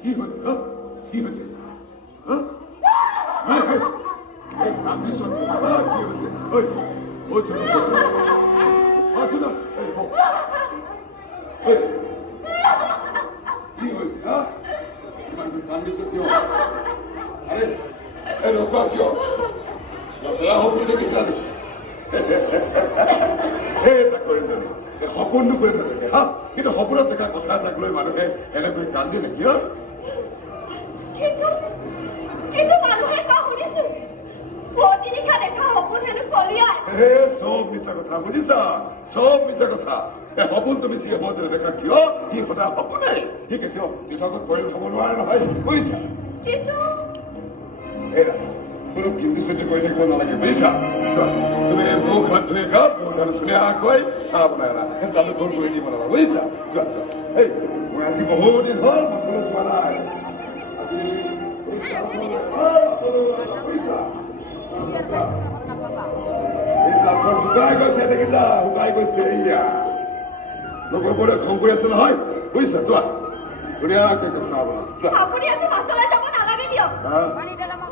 কি হয়েছে কি হয়েছে আপনি শুনুন কি হয়েছে ও ছোট আসুন কি হয়েছে কান্দিস কেউ আরে লোক আসো হবু দেখিছানি এটা করেছেন সপোনটো কৰি নাথাকে হা কিন্তু সপোনত দেখা কথা এটাক লৈ মানুহে এনেকৈ কান্দি নেকি সব মিছা কথা বুজিছা সব মিছা কথা সপোন তুমি যি হব দেখা কিয় সি সদায় সপোনে সি কেতিয়াও পৃথকত পৰিণত হ'ব নোৱাৰে নহয় বুজিছা এৰা কোনো কিউটি চুটি কৰি দেখিব নালাগে বুজিছা তুমি মুখ হাত ধুই খাও ধুনীয়াকৈ চাহ বনাই আনা তাতে ফোন কৰি দিব নালাগে বুজিছা যোৱা এই মই আজি বহুত দিন হ'ল মাছলৈ যোৱা নাই শুকাই গৈছে দেখিছা শুকাই গৈছে এয়া লগৰবোৰে খং কৰি আছে নহয় বুজিছা যোৱা ধুনীয়াকৈ চাহ বনা আপুনি আজি মাছলৈ যাব নালাগে দিয়ক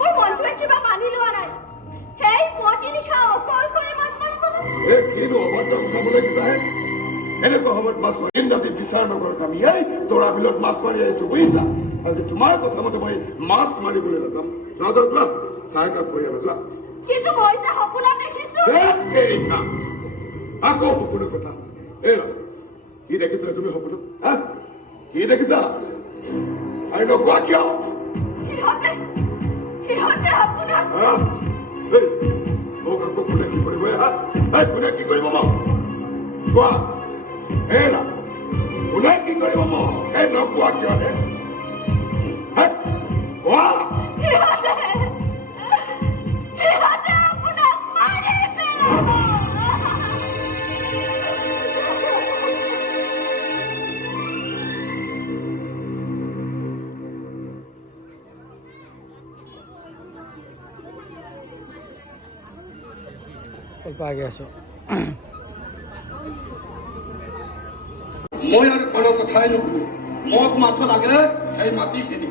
মোৰ মনটোৱে কিবা মানি লোৱা নাই সেই পুৱতি নিশা অকলশৰে মাছ মাৰিব কিনো অভদ্ৰ কথা বোলে কিবাহে এনেকুৱা সময়ত মাছ মাৰিম যাতে বিচাৰ নগৰত আমি এই তৰা বিলত মাছ মাৰি আহিছো বুজিছা আজি তোমাৰ কথা মতে মই মাছ মাৰিবলৈ নাযাম ৰাজৰ যোৱা চাহ একাপ কৰি আনা যোৱা কিন্তু মই যে সপোনত দেখিছো আকৌ সপোনৰ কথা এৰা কি দেখিছা তুমি সপোনত কি দেখিছা আৰু নকোৱা কিয় সিহঁতে আপোনাক মোক আকৌ কোনে কি কৰিব কোনে কি কৰিব মোক কোৱা এৰা কোনে কি কৰিব মোক এই নকোৱা কিয় কোৱা সিহঁতে আপোনাক মাৰি পেলাব আগে আছো মই আৰু কোনো কথাই নুশুনো মোক মাথো লাগে এই মাটিখিনি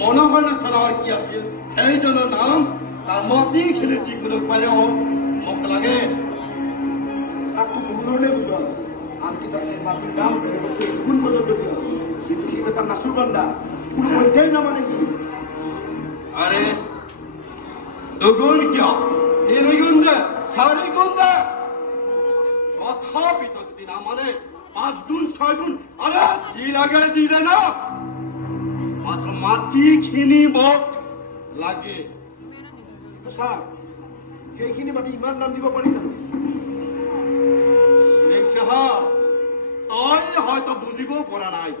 মনোহৰ নাচনাৰ কি আছিল সেইজনৰ নাম তাৰ মাটিখিনি যিকোনো উপায় মোক লাগে তাকো বহুধৰণে বুজোৱা আনকি তাক সেই মাটিৰ দাম গুণ পৰ্যন্ত দিয়া কিন্তু সি এটা নাচুৰ বান্ধা কোনো মধ্যেই নামানে সি আৰে দুগুণ কিয় তিনি গুণ দে চাৰি গুণ দে তথাপিতো যদি না মানে 5 গুণ 6 গুণ আরে যি লাগে দি দে না মাত্ৰ মাটিখিনি মোক লাগে ছাৰ সেইখিনি মাটি ইমান দাম দিব পাৰি জানো তই হয়তো বুজিব পৰা নাই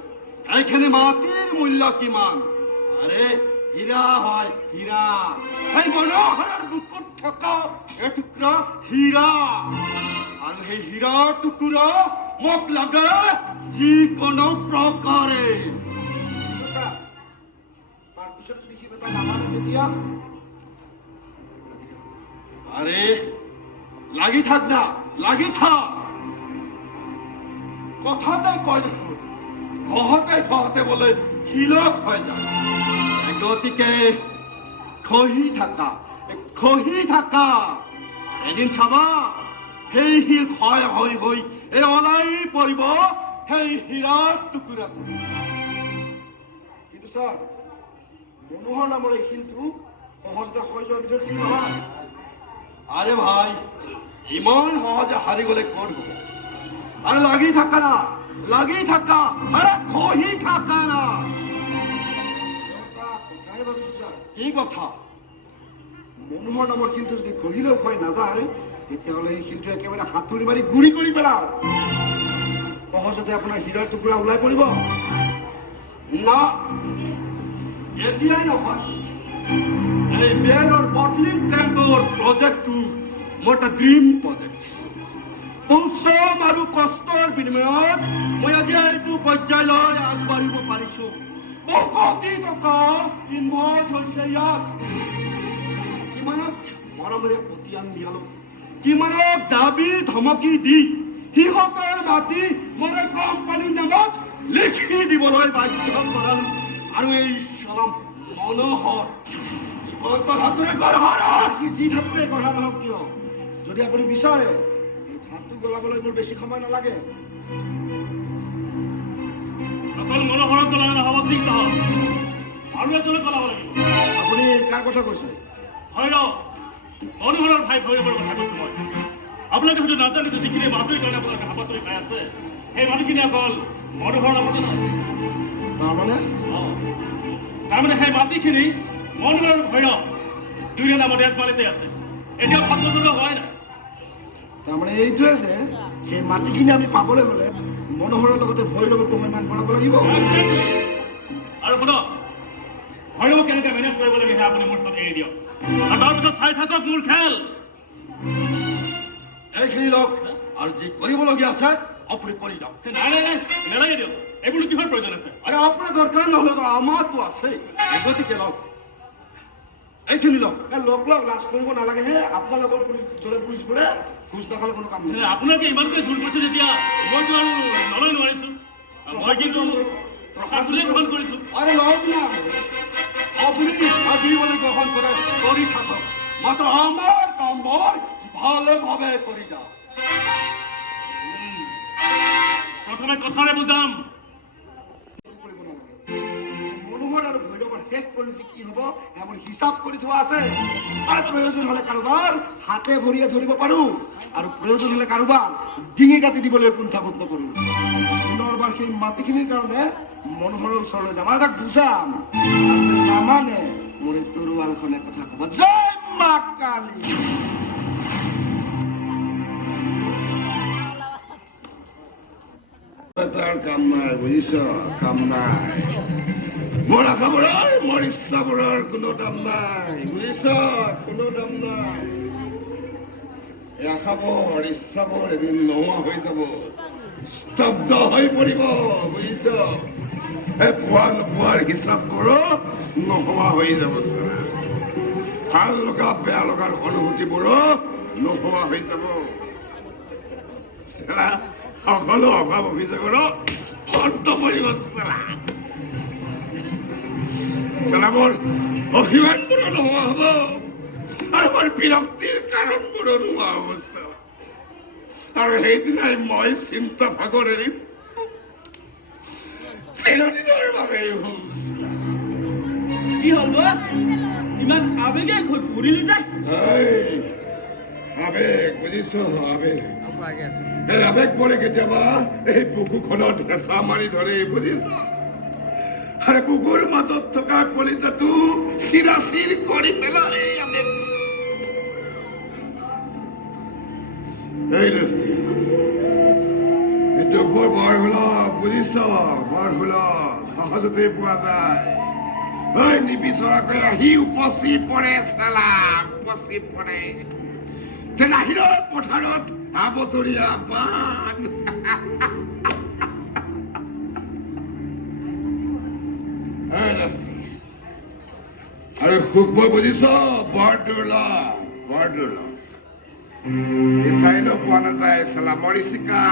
এইখিনি মাটিৰ মূল্য কিমান আৰে হীৰা হয় হীৰা এই মনোহৰৰ বুকুত থকা এটুকুৰা হীৰা আৰু সেই হীৰাৰ টুকুৰা মোক লাগে যিকোনো প্ৰকাৰে ছাৰ তাৰপিছত যদি সি এটা নামানে তেতিয়া আরে লাগি থাক না লাগি থাক কথাতে কয় দেখোন ঘহতে বলে হিলক হৈ যায় গতিকে খহি থাকা এদিন চাবা সেই শিল ক্ষয় হৈ এই ওলাই পৰিব সেই হীৰাৰ টুকুৰাটো কিন্তু ছাৰ মনোহৰ নামৰ এই শিলটো সহজতে হৈ যোৱাৰ ভিতৰত শিল নহয় আৰে ভাই ইমান সহজে হাৰি গলে কোন হ'ব আৰে লাগি থাকা না আৰে খহি থাকা না কথাই ভাবিছো ছাৰ কি কথা মনোহৰ নামৰ শিলটো যদি খহিলেও ক্ষয় নাযায় তেতিয়াহ'লে সেই শিলটো একেবাৰে হাতুৰি মাৰি গুৰি কৰি পেলাও সহজতে আপোনাৰ হীৰাৰ টুকুৰা ওলাই পৰিব না এতিয়াই নহয় এই বেৰৰ বটলিং প্লেণ্টৰ প্ৰজেক্টটো মোৰ এটা ড্ৰিম প্ৰজেক্ট পৰিশ্ৰম আৰু কষ্টৰ বিনিময়ত মই আজি এইটো পৰ্যায়লৈ আগবাঢ়িব পাৰিছো কোটি টকা ইনভেষ্ট হৈছে ইয়াত কিমানক মৰমেৰে পতিয়ান দিয়ালো কিমানক দাবী ধমকি দি সিহঁতৰ মাটি মোৰ কোম্পানীৰ নামত লিখি দিবলৈ বাধ্য কৰালো আৰু এই চলম মনোহৰ কথাটোৰে গঢ়া সি যি ধাতুৰে গঢ়া নহওক কিয়, যদি আপুনি বিচাৰে এই ধাতু গলাবলৈ মোৰ বেছি সময় নালাগে। অকল মনোহৰক গলালে নহ'ব সিং চাহাব, আৰু এজনক গলাব লাগিব। আপুনি কাৰ কথা কৈছে? ভৈৰৱ, মনোহৰৰ ভাই ভৈৰৱৰ কথা কৈছো মই। আপোনালোকে হয়তো নাজানে যে যিখিনি মাটিৰ কাৰণে আপোনালোকে হাবাতৰি খাই আছে, সেই মাটিখিনি অকল মনোহৰৰ নামতে নহয়। তাৰমানে তাৰমানে সেই মাটিখিনি মনোহৰ আৰু ভৈৰৱ দুয়োৰে নামতে এজমালিতে আছে। এতিয়াও ভাতৃত্ব হোৱাই নাই। তাৰমানে এইটোৱে যে সেই মাটিখিনি আমি পাবলৈ হ'লে মনোহৰৰ লগতে ভৈৰৱকো সন্মান কৰাব লাগিব। আৰু শুনক, ভৈৰৱক কেনেকৈ মেনেজ কৰিব লাগে সেয়া আপুনি মোৰ তাত এৰি দিয়ক, আৰু তাৰপিছত চাই থাকক মোৰ খেল। এইখিনি লওক আৰু যি কৰিবলগীয়া আছে আপুনি কৰি যাওক। নাই নাই নাই, নেলাগে দিয়ক, এইবোৰ কিহৰ প্ৰয়োজন আছে? আৰে আপনাৰ দৰকাৰ নহলে আমাৰতো আছে, গতিকে লওক এইখিনি লওক। লগ লাজ কৰিব নালাগেহে। আপোনালোকৰ পুলিচবোৰে ঘোচ নাখালে কোনো কাম নহয়। আপোনালোকে ইমানকৈ জোৰ কৰিছে যেতিয়া মইতো আৰু নলৈ নোৱাৰিছো। মই কিন্তু প্ৰসাদ বুলিয়ে গ্ৰহণ কৰিছো। আৰে লওক না, আপনি আজীবনে গ্ৰহণ কৰে কৰি থাকক, মাত্ৰ আমাৰ কাম মই ভালোভাবে কৰি যাও। প্ৰথমে কথাৰে বুজাম। মনোহৰ আৰু ভৈৰৱৰ শেষ পৰিণতি কি হব এমন হিচাপ কৰি থোৱা আছে। আৰু প্ৰয়োজন হলে কাৰোবাৰ হাতে ভৰিয়ে ধৰিব পাৰো, আৰু প্ৰয়োজন হলে কাৰোবাৰ ডিঙি কাটি দিবলৈ কুণ্ঠাবোধ নকৰো। পুনৰবাৰ সেই মাটিখিনিৰ কাৰণে মনোহৰৰ ওচৰলৈ যাম আৰু তাক বুজাম। নামানে মোৰ এই তৰোৱালখনে কথা কব। জয় মা কালী। তাৰ কাম নাই, বুজিছ? কাম নাই। মোৰ আশাবোৰৰ, মোৰ ইচ্ছাবোৰৰ কোনো দাম নাই, বুজিছ? কোনো দাম নাই। এই আশাবোৰ, ইচ্ছাবোৰ এদিন নোহোৱা হৈ যাব, স্তব্ধ হৈ পৰিব, বুজিছ? এই পোৱা নোপোৱাৰ হিচাপবোৰো নোহোৱা হৈ যাব। ভাল লগা বেয়া লগাৰ অনুভূতিবোৰো নোহোৱা হৈ যাব। সকলো অভাৱ অভিযোগৰো অন্ত পৰিব। মোৰ অভিমানবোৰো নোহোৱা হব, আৰু মোৰ বিৰক্তিৰ কাৰণবোৰো নোহোৱা হব। আৰু সেইদিনাই মই চিন্তা ভাগৰ এৰি চিৰদিনৰ বাবে কি হ'ল বছ? ইমান আবেগে ঘূৰিলি যায়? আবেগ, বুজিছ? আবেগ, এই আবেগ পৰে কেতিয়াবা এই বুকুখনত হেঁচা মাৰি ধৰে, বুজিছ? আৰু বুকুৰ মাজত থকা কলিজাটো চিৰাচিৰ কৰি পেলাই এই আবেগ। এই দস্তি এইটো বৰ সুলভ, বুজিছ? বৰ সুলভ, সহজতে পোৱা যায়। ঐ নিবিচৰাকৈ আহি উপচি পৰে, চালা উপচি পৰে। তেনাহিৰৰ পথাৰত আবতৰীয়া পাণ। আৰু সুখবোৰ বুজিছ? বৰ দুৰ্লভ, বৰ দুৰ্লভ। বিচাৰিলেও পোৱা নাযায়, চালা মৰিচিকা,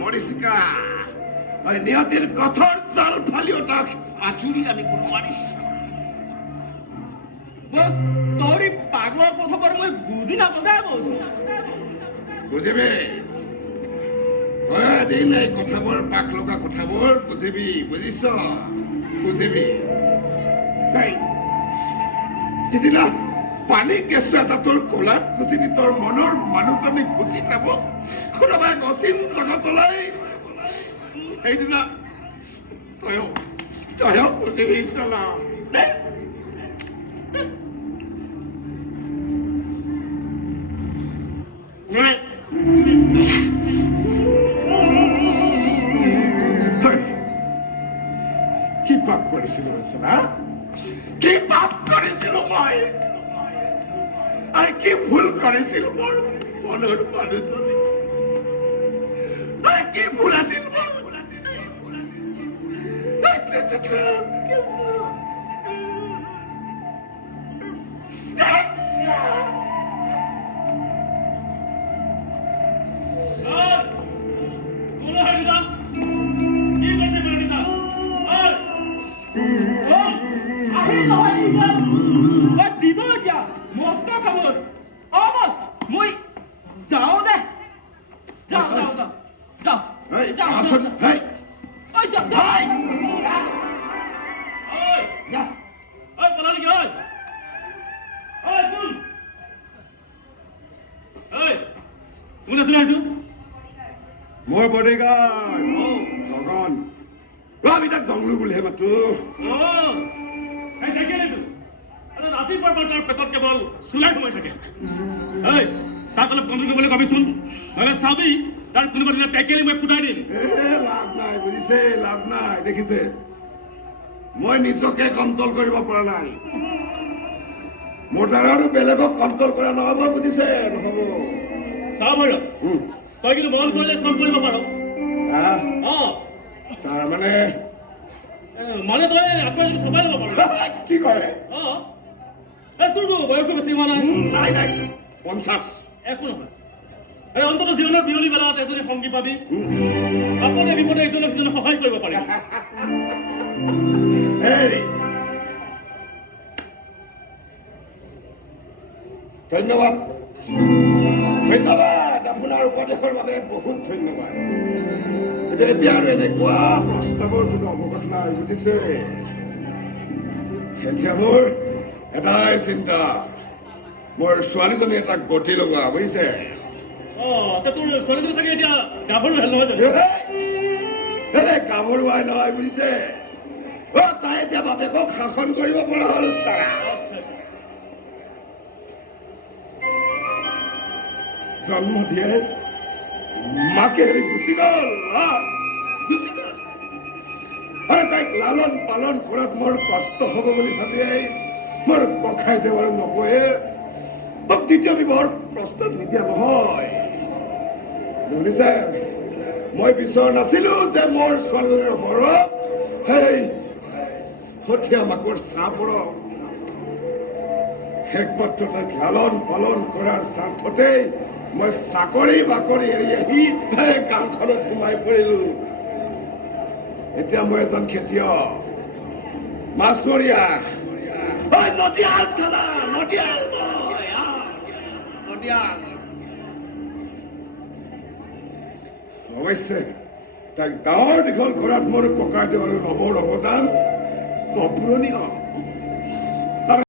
মৰিচিকা। নিয়তিৰ কঠোৰ জাল ফালিও তাক আঁচুৰি আনিব নোৱাৰিছ। বছ, তোৰ এই পাগলৰ কথাবোৰ মই বুজি নাপাওঁ বছ। বুজিবি, তই এদিন এই কথাবোৰ, পাক লগা কথাবোৰ বুজিবি, বুজিছ? বুজিবি। যিদিনা পানী কেঁচু এটা তোৰ কোলাত গুচি তোৰ মনৰ মানুহজনী গুচি যাব কোনোবাই অচিন জগতলৈ, সেইদিনা তয়ো বুজিবি, চালা। কি পাপ কৰিছিলো, চালা? কি পাপ কৰিছিলো মই? কি ভুল কৰিছিলো মোৰ মনৰ মানুহজনী? কি ভুল আছিল মোৰ? কি কৰিছে মোৰ বডিগাৰ্ড জগন আমি তাক জংলু বুলিহে মাতো ৰাতিপুৱাৰ পৰা তাৰ পেটত কেৱল চুলাই সোমাই থাকে তাক অলপ কণ্ট্ৰল কৰিবলৈ কবিচোন নহ'লে চাবি তাৰ কোনোবা দিনা টেকেলি মই ফুটাই দিম লাভ নাই বুজিছে লাভ নাই দেখিছে মই নিজকে কণ্ট্ৰল কৰিব পৰা নাই মোৰ দ্বাৰা আৰু বেলেগক কণ্ট্ৰল কৰা নহ'ব বুজিছে নহ'ব চাওঁ ভৈৰৱ তই কিন্তু মন কৰিলে চব কৰিব পাৰ তাৰমানে মানে তই আকৌ যদি চপাই ল'ব পাৰ কি কৰে তোৰতো বয়সটো বেছি হোৱা নাই নাই নাই 50 একো নহয় অন্তত জীৱনৰ বিয়লি বেলাত এজনী সংগী পাবি আপদে বিপদে ইজনক সিজনক সহায় কৰিব পাৰি হেৰি ধন্যবাদ ধন্যবাদ আপোনাৰ উপদেশৰ বাবে বহুত ধন্যবাদ এতিয়া আৰু এনেকুৱা প্ৰস্তাৱৰ কোনো অৱকাশ নাই বুজিছে এতিয়া মোৰ এটাই চিন্তা মোৰ ছোৱালীজনী এটা গতি লগা বুজিছে আচ্ছা তোৰ ছোৱালীজনী চাগে এতিয়া গাভৰু হেল নহয় জানো গাভৰুৱাই নহয় বুজিছে তাই এতিয়া বাপেকক শাসন কৰিব পৰা হ'ল চাৰা জন্ম দিয়ে মাকে হেৰি গুচি গ'ল গুচি গ'ল আৰু তাইক লালন পালন কৰাত মোৰ কষ্ট হ'ব বুলি ভাবিয়েই মোৰ ককাই দেৱৰ নকয়ে মোক দ্বিতীয় বিবাহৰ প্ৰস্তাৱ নিদিয়া নহয় বুজিছে মই বিচৰা নাছিলো যে মোৰ ছোৱালীৰ ওপৰত সেই সঠিয়া মাকৰ চাহ পৰক একমাত্ৰ তাইক লালন পালন কৰাৰ স্বাৰ্থতেই মই চাকৰি বাকৰি এৰি আহি গাঁওখনত সোমাই পৰিলো এতিয়া মই এজন খেতিয়ক মাছমৰীয়া নদীয়াল চালা নদীয়াল নদীয়াল অৱশ্যে তাইক ডাঙৰ দীঘল কৰাত মোৰ ককাইদেউ আৰু ৰবৰ অৱদান অপূৰণীয়